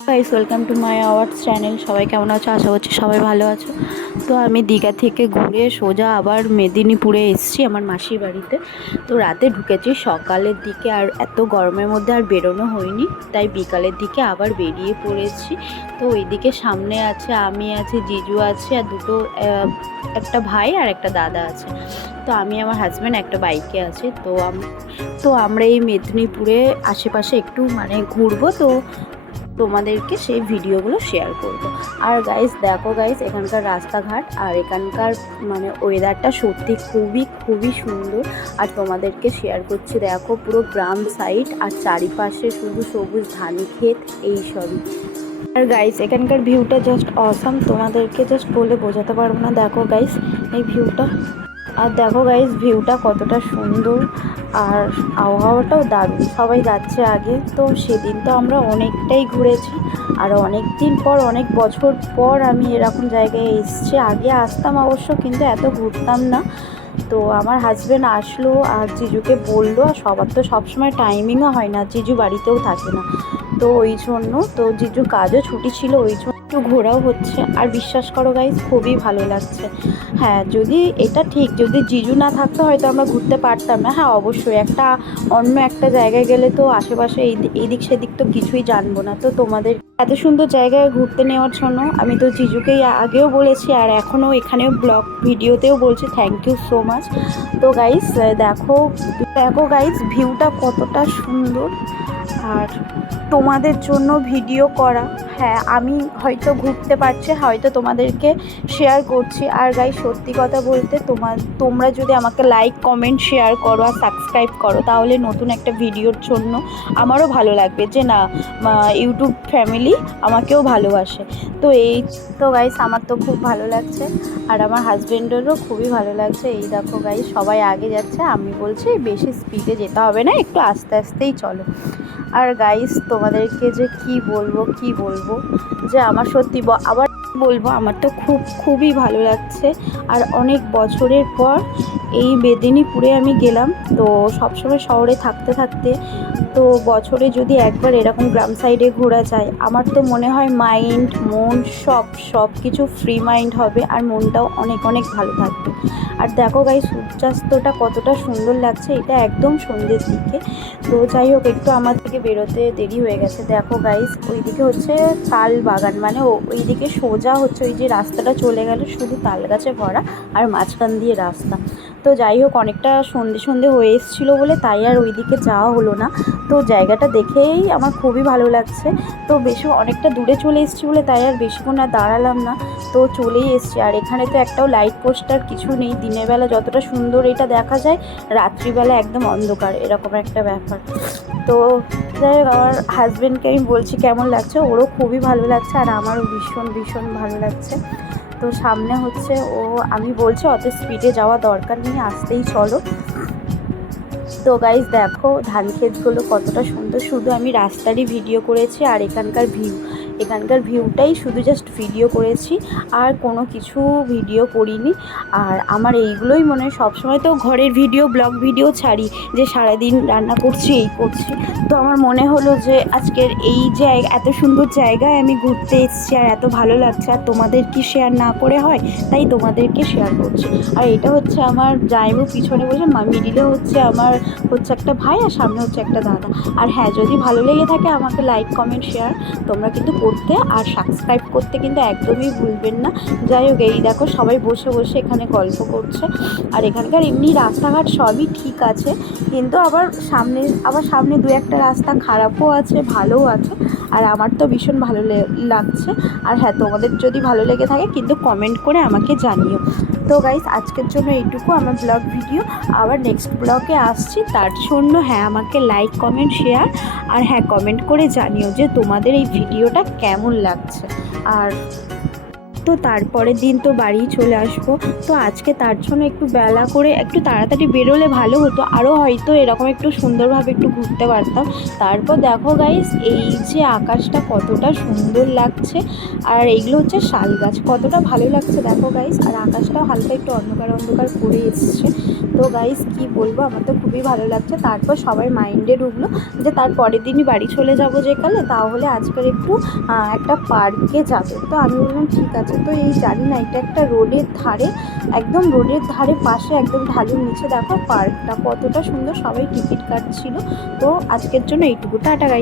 Guys welcome to my hours channel. সবাই কেমন আছো? আশা করছি সবাই ভালো আছো। তো আমি দীঘা থেকে ঘুরে সোজা আবার মেদিনীপুরে এসেছি আমার মাসির বাড়িতে। তো রাতে ঢুকেছি সকালের দিকে, আর এত গরমের মধ্যে আর বেরোনো হয়নি, তাই বিকালের দিকে আবার বেরিয়ে পড়েছি। তো ওইদিকে সামনে আছে, আমি আছি, জিজু আছে, আর একটা ভাই আর একটা দাদা আছে। তো আমি আমার হাজব্যান্ড একটা বাইকে আছে। তো আমরা এই মেদিনীপুরে আশেপাশে একটু ঘুরবো, তো তোমাদেরকে সেই ভিডিওগুলো শেয়ার করব। আর গাইস দেখো গাইস, এখানকার রাস্তাঘাট আর এখানকার ওয়েদারটা সত্যি খুবই খুবই সুন্দর। আর তোমাদেরকে শেয়ার করছি, দেখো পুরো গ্রাম সাইড আর চারিপাশে শুধু সবুজ ধান ক্ষেত এইসবই। আর গাইস এখানকার ভিউটা জাস্ট অসাম, তোমাদেরকে জাস্ট বলে বোঝাতে পারবো না। দেখো গাইস এই ভিউটা, আর দেখো গাইস ভিউটা কতটা সুন্দর, আর আবহাওয়াটাও দারুণ। সবাই যাচ্ছে আগে, তো সেদিন তো আমরা অনেকটাই ঘুরেছি। আর অনেক দিন পর, অনেক বছর পর আমি এরকম জায়গায় এসেছি। আগে আসতাম অবশ্য, কিন্তু এত ঘুরতাম না। তো আমার হাজব্যান্ড আসলো আর জিজুকে বললো, আর সবার তো সবসময় টাইমিংও হয় না, জিজু বাড়িতেও থাকে না। তো ওই জন্য তো জিজুর কাজও ছুটি ছিল, ওই জন্য একটু ঘোরাও হচ্ছে। আর বিশ্বাস করো গাইস, খুবই ভালো লাগছে। হ্যাঁ, যদি এটা ঠিক, যদি জিজু না থাকতো হয়তো আমরা ঘুরতে পারতাম না। হ্যাঁ অবশ্যই, অন্য একটা জায়গায় গেলে তো আশেপাশে এই দিক সেদিক তো কিছুই জানবো না। তো তোমাদের এত সুন্দর জায়গায় ঘুরতে নেওয়ার জন্য আমি তো জিজুকেই আগেও বলেছি, আর এখনও এখানেও ব্লগ ভিডিওতেও বলছি, থ্যাংক ইউ সো মাচ। তো গাইস দেখো দেখো গাইস ভিউটা কতটা সুন্দর, আর তোমাদের জন্য ভিডিও করা। হ্যাঁ, আমি হয়তো ঘুরতে পারছি, হয়তো তোমাদেরকে শেয়ার করছি। আর গাইস সত্যি কথা বলতে, তোমরা যদি আমাকে লাইক কমেন্ট শেয়ার করো আর সাবস্ক্রাইব করো, তাহলে নতুন একটা ভিডিওর জন্য আমারও ভালো লাগবে যে না, ইউটিউব ফ্যামিলি আমাকেও ভালোবাসে। তো গাইস আমার তো খুব ভালো লাগছে, আর আমার হাজব্যান্ডেরও খুবই ভালো লাগছে। এই দেখো গাইস সবাই আগে যাচ্ছে, আমি বলছি বেশি স্পিডে যেতে হবে না, একটু আস্তে আস্তেই চলো। আর গাইস তোমাদেরকে যে কি বলবো যে আমার সত্যি আবার বলবো, আমার তো খুবই ভালো লাগছে। আর অনেক বছরের পর এই মেদিনীপুরে আমি গেলাম। তো সবসময় শহরে থাকতে থাকতে, তো বছরে যদি একবার এরকম গ্রাম সাইডে ঘোরা যায়, আমার তো মনে হয় মাইন্ড মন সব কিছু ফ্রি মাইন্ড হবে, আর মনটাও অনেক অনেক ভালো থাকবে। আর দেখো গাইস সূর্যাস্তটা কতটা সুন্দর লাগছে, এটা একদম সন্ধ্যের দিকে। তো যাই হোক, একটু আমার থেকে বেরোতে দেরি হয়ে গেছে। দেখো গাইস ওইদিকে হচ্ছে তাল বাগান, ওইদিকে সোজা হচ্ছে ওই যে রাস্তাটা চলে গেল, শুধু তাল গাছে ভরা, আর মাঝখান দিয়ে রাস্তা। তো যাই হোক, অনেকটা সন্ধে হয়ে এসেছিলো বলে তাই আর ওইদিকে যাওয়া হলো না। তো জায়গাটা দেখেই আমার খুবই ভালো লাগছে। তো অনেকটা দূরে চলে এসেছি বলে তাই আর বেশিক্ষণ আর দাঁড়ালাম না, তো চলেই এসছি। আর এখানে তো একটাও লাইট পোস্টার কিছু নেই, দিনের বেলা যতটা সুন্দর এটা দেখা যায়, রাত্রিবেলা একদম অন্ধকার, এরকম একটা ব্যাপার। তো যাই হোক, আমার হাজব্যান্ডকে আমি বলছি কেমন লাগছে, ওরও খুবই ভালো লাগছে, আর আমারও ভীষণ ভীষণ ভালো লাগছে। তো সামনে হচ্ছে আমি বলছি অত স্পিডে যাওয়া দরকার নেই, আসতেই চলো। তো গাইজ দেখো ধান ক্ষেতগুলো কতটা সুন্দর, শুধু আমি রাস্তারই ভিডিও করেছি, আর এখানকার ভিউটাই শুধু জাস্ট ভিডিও করেছি, আর কোনো কিছু ভিডিও করিনি। আর আমার এইগুলোই মনে হয়, সবসময় তো ঘরের ভিডিও ব্লগ ভিডিও ছাড়ি, যে সারাদিন রান্না করছি এই করছি। তো আমার মনে হলো যে আজকের এই যে এত সুন্দর জায়গায় আমি ঘুরতে এসেছি, আর এত ভালো লাগছে, আর তোমাদের কি শেয়ার না করে হয়, তাই তোমাদেরকে শেয়ার করছি। আর এটা হচ্ছে আমার জামাইবাবু, পিছনে বসে, মিডিলে হচ্ছে একটা ভাই, আর সামনে হচ্ছে একটা দাদা। আর হ্যাঁ, যদি ভালো লেগে থাকে আমাকে লাইক কমেন্ট শেয়ার তোমরা কিন্তু করতে, আর সাবস্ক্রাইব করতে কিন্তু একদমই ভুলবেন না। যাই হোক, এই দেখো সবাই বসে বসে এখানে গল্প করছে। আর এখানকার এমনি রাস্তাঘাট সবই ঠিক আছে, কিন্তু আবার সামনে দু একটা রাস্তা খারাপও আছে, ভালোও আছে। আর আমার তো ভীষণ ভালো লাগছে। আর হ্যাঁ, তোমাদের যদি ভালো লেগে থাকে কিন্তু কমেন্ট করে আমাকে জানিও। তো গাইস আজকের জন্য এইটুকু আমার ব্লগ ভিডিও, আবার নেক্সট ব্লগে আসছি, তার জন্য হ্যাঁ আমাকে লাইক কমেন্ট শেয়ার, আর হ্যাঁ কমেন্ট করে জানিও যে তোমাদের এই ভিডিওটা কেমন লাগছে। আর তো তারপরের দিন তো বাড়ি চলে আসবো। তো আজকে তার জন্য একটু বেলা করে একটু তাড়াতাড়ি বেরোলে ভালো হতো, আরও হয়তো এরকম একটু সুন্দরভাবে একটু ঘুরতে পারতাম। তারপর দেখো গাইস, এই যে আকাশটা কতটা সুন্দর লাগছে, আর এইগুলো হচ্ছে শাল গাছ, কতটা ভালো লাগছে দেখো গাইস। আর আকাশটাও হালকা একটু অন্ধকার অন্ধকার করে এসছে। তো গাইস কি বলবো, আমার তো খুবই ভালো লাগছে। তারপর সবাই মাইন্ডে ঢুকলো যে তার পরের দিনই বাড়ি চলে যাব যেকালে, তাহলে আজকের একটু একটা পার্কে যাবে। তো আমি বললাম ঠিক আছে। তো এই জানি না, এটা একটা রোডের ধারে, একদম রোডের ধারে পাশে একদম ঢালুর নিচে দেখো পার্কটা কতটা সুন্দর, সবাই টিকিট কাটছিল। তো আজকের জন্য এইটুকু, টাটা গাইস।